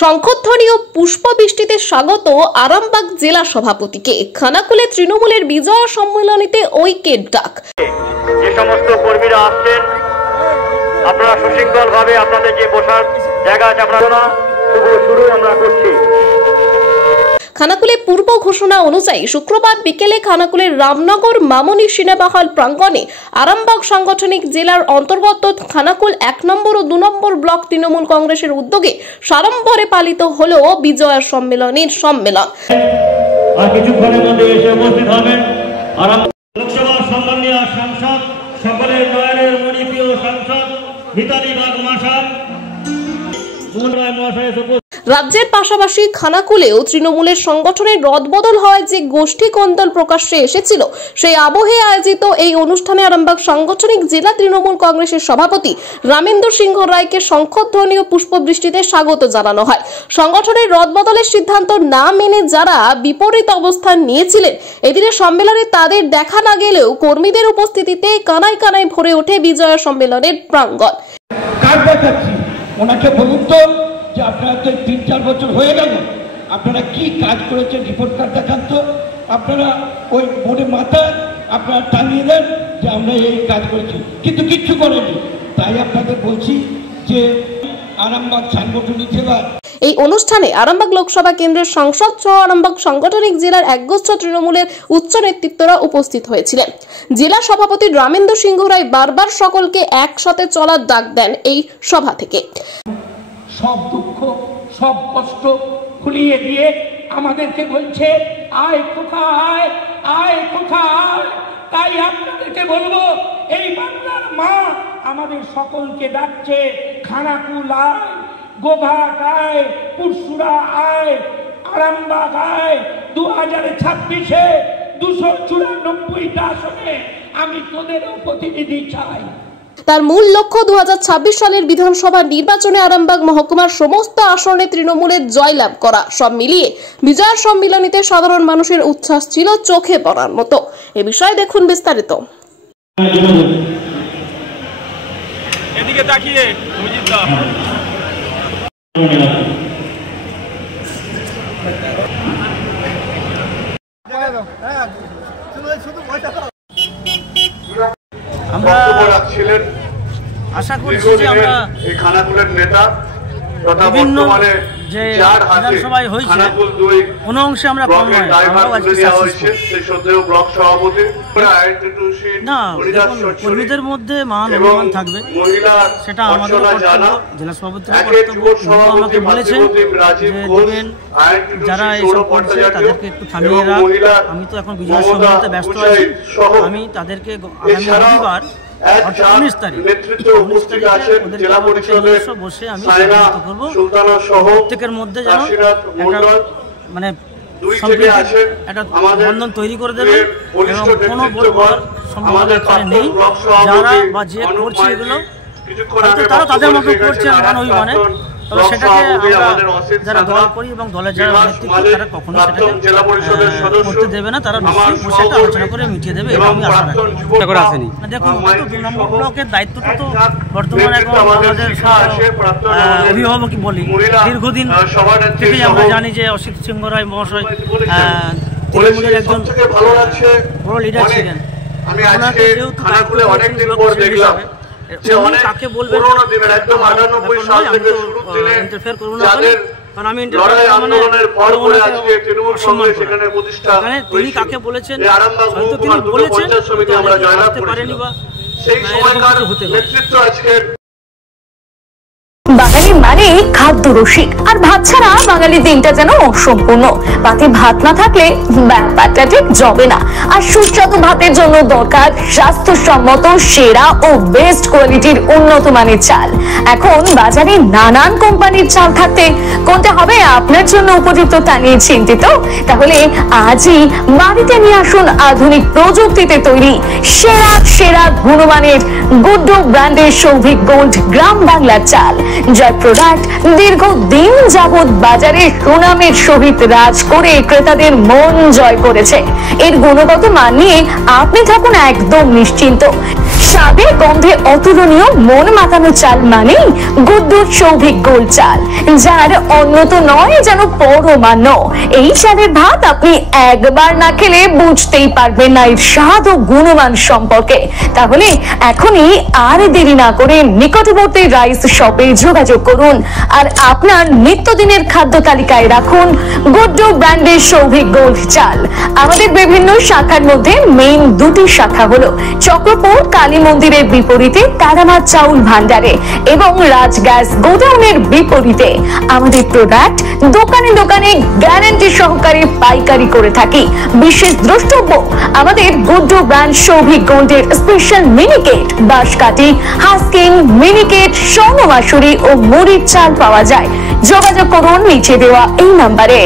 শঙ্খধ্বনি ও পুষ্পবৃষ্টিতে স্বাগত আরামবাগ জেলা সভাপতিকে। খানাকুলে তৃণমূলের বিজয় সম্মেলনীতে ঐক্যের ডাক। যে সমস্ত কর্মীরা আসছেন আপনারা সুশৃঙ্খল ভাবে আপনাদের যে বসার জায়গা আছে আপনারা শুরু আমরা করছি। খানাকুলে পূর্ব ঘোষণা অনুযায়ী শুক্রবার বিকেলে খানাকুলের রামনগর মামনি সিনেমা হল প্রাঙ্গণে আরামবাগ সাংগঠনিক জেলার অন্তর্গত খানাকুল 1 নম্বর ও 2 নম্বর ব্লক তৃণমূল কংগ্রেসের উদ্যোগে সাড়ম্বরে পালিত হলো বিজয় সম্মেলনীর সম্মেলন। আর কিছুক্ষণের মধ্যে এসে উপস্থিত হবেন লোকসভা সম্মানীয় সাংসদ, সকলের নয়নের মণিপ্রিয় সাংসদ মিতালি বাগ মহাশয়। রাজ্যের পাশাপাশি খানাকুলেও তৃণমূলের সংগঠনের রদবদল হয় যে গোষ্ঠী কোন্দল প্রকাশ্যে এসেছিল, সেই আবহে আয়োজিত এই অনুষ্ঠানে আরামবাগ সাংগঠনিক জেলা তৃণমূল কংগ্রেসের সভাপতি রামেন্দ্র সিংহ রায়কে শঙ্খধ্বনি ও পুষ্পবৃষ্টিতে স্বাগত জানানো হয়। সংগঠনের রদবদলের সিদ্ধান্ত না মেনে যারা বিপরীত অবস্থান নিয়েছিলেন, এদিনে সম্মেলনে তাদের দেখা না গেলেও কর্মীদের উপস্থিতিতে কানায় কানায় ভরে ওঠে বিজয় সম্মেলনের প্রাঙ্গণ। ওনাকে বলুন তো যে আপনারা তো 3-4 বছর হয়ে গেল, আপনারা কি কাজ করেছেন রিপোর্ট কার্ড দেখান তো। আপনারা ওই বোর্ডে মাথা আপনারা টানিয়ে দেন যে আমরা এই কাজ করেছি, কিন্তু কিচ্ছু করেনি। তাই আপনাদের বলছি যে আরামবাগ সাংগঠনিক জেলা এই অনুষ্ঠানে আরামবাগ লোকসভা কেন্দ্রের সাংসদ সহ আরামবাগ সাংগঠনিক জেলার একগুচ্ছ তৃণমূলের উচ্চ নেতৃত্বরা উপস্থিত হয়েছিলেন। জেলা সভাপতি রামেন্দ্র সিংহ রায় বারবার সকলকে একসাথে চলার ডাক দেন এই সভা থেকে। সব দুঃখ সব কষ্ট ভুলিয়ে দিয়ে আমাদেরকে বলছে আয় কোথা আয়, আয় কোথা আয়। তাই আপনাদেরকে বলবো, এই বাংলার মা আমাদের সকলকে ডাকছে, খানাকুল আয়, গোঘাট আয়, পুরসুরা আয়, আরামবাগ আয়। 2026-এ 294টা আসনে আমি তোদেরও প্রতিনিধি চাই। তার মূল লক্ষ্য 2026 সালের বিধানসভা নির্বাচনে আরামবাগ মহকুমার সমস্ত আসনে তৃণমূলের জয়লাভ করা। সব মিলিয়ে বিজয় সম্মেলনীতে সাধারণ মানুষের উচ্ছ্বাস ছিল চোখে পড়ার মতো। এ বিষয়ে দেখুন বিস্তারিত। এদিকে তাকিয়ে আমরা আশা করছি যে আমরা এই খানাকুলের নেতা তথা বর্তমানে যে বিধানসভায় হয়েছে কোনো অংশে আমরা কম নয়, আমরাও আজকে ব্লক সভাপতি না। দেখুন, কর্মীদের মধ্যে মান অভিমান থাকবে, সেটা আমাদের কর্তব্য, জেলা সভাপতির কর্তব্য। আমাকে বলেছেন যে দেখবেন যারা এইসব করছে তাদেরকে একটু থামিয়ে রাখ। আমি তো এখন বিজয় সম্মেলনীতে ব্যস্ত আছি, আমি তাদেরকে আগামী রবিবার 19 তারিখ বসে আমি করবো প্রত্যেকের মধ্যে যেন মানে একটা বন্ধন তৈরি করে দেবে এবং কোনো বড় সম্ভাবনা এখানে নেই। যারা বা যে করছে এগুলো তারা তাদের মতো করছে মান অভিমানে, তবে সেটাকে আমরা যারা দল করি এবং দলের যারা নেতৃত্ব তারা কখনো সেটাকে করতে দেবে না। তারা নিশ্চয়ই বসে একটা আলোচনা করে মিটিয়ে দেবে, এটা আমি আশা রাখি। দেখুন, 2 নম্বর ব্লকের দায়িত্বটা তো বর্তমানে এখন আমাদের অভিভাবকই বলি, দীর্ঘদিন থেকেই আমরা জানি যে অসিত সিংহ রায় মহাশয় তৃণমূলের একজন বড় লিডার ছিলেন। ওনাকে যেহেতু কাকে বলবেন ইন্টারফেয়ার করবো না, কারণ আমি তিনি কাকে বলেছেন হয়তো তিনি বলেছেন জানাতে পারেনি বা হতে পারে। বাঙালি মানে খাদ্য রসিক, আর ভাত ছাড়া বাঙালি দিনটা যেন অসম্পূর্ণ। পাতে ভাত না থাকলে ব্যাপারটা ঠিক জমে না। আর সুস্বাদু ভাতের জন্য দরকার স্বাস্থ্যসম্মত সেরা ও বেস্ট কোয়ালিটির উন্নত মানের চাল। এখন বাজারে নানান কোম্পানির চাল থাকতে কোনটা হবে আপনার জন্য উপযুক্ত তা নিয়ে চিন্তিত? তাহলে আজই বাড়িতে নিয়ে আসুন আধুনিক প্রযুক্তিতে তৈরি সেরা সেরা গুণমানের গুড্ডু ব্র্যান্ডের সৌভিক গোল্ড গ্রাম বাংলার চাল, যার প্রোডাক্ট দীর্ঘদিন যাবৎ বাজারে সুনামের সহিত রাজ করে ক্রেতাদের মন জয় করেছে। এর গুণগত মান নিয়ে আপনি থাকুন একদম নিশ্চিন্ত। স্বাদে গন্ধে অতুলনীয় মন মাতানো চাল মানে গুড্ডুর সৌভিক গোল্ড চাল, যার অন্য তো নয় যেন পরমান্ন। এই চালের ভাত আপনি একবার না খেলে বুঝতেই পারবেন না এর স্বাদ ও গুণমান সম্পর্কে। তাহলে এখনই আর দেরি না করে নিকটবর্তী রাইস শপে যোগাযোগ করুন আর আপনার নিত্যদিনের খাদ্য তালিকায় রাখুন গুড্ডু ব্র্যান্ডের সৌভিক গোল্ড চাল। আমাদের বিভিন্ন শাখার মধ্যে মেইন দুটি শাখা হলো চক্রপুর কালী মন্দিরের বিপরীতে তারামা চাউল ভান্ডারে এবং রাজ গ্যাস গোডাউনের বিপরীতে। আমাদের প্রোডাক্ট দোকানে দোকানে গ্যারান্টি সহকারে পাইকারি করে থাকি। বিশেষ দ্রষ্টব্য, আমাদের গুড্ডু ব্র্যান্ড সৌভিক গোল্ডের স্পেশাল মিনিকেট, বাঁশকাঠি, হাস্কিং, মিনিকেট, স্বর্ণ মাসুরি ও মুড়ির চাল পাওয়া যায়। যোগাযোগ করুন নিচে দেওয়া এই নাম্বারে।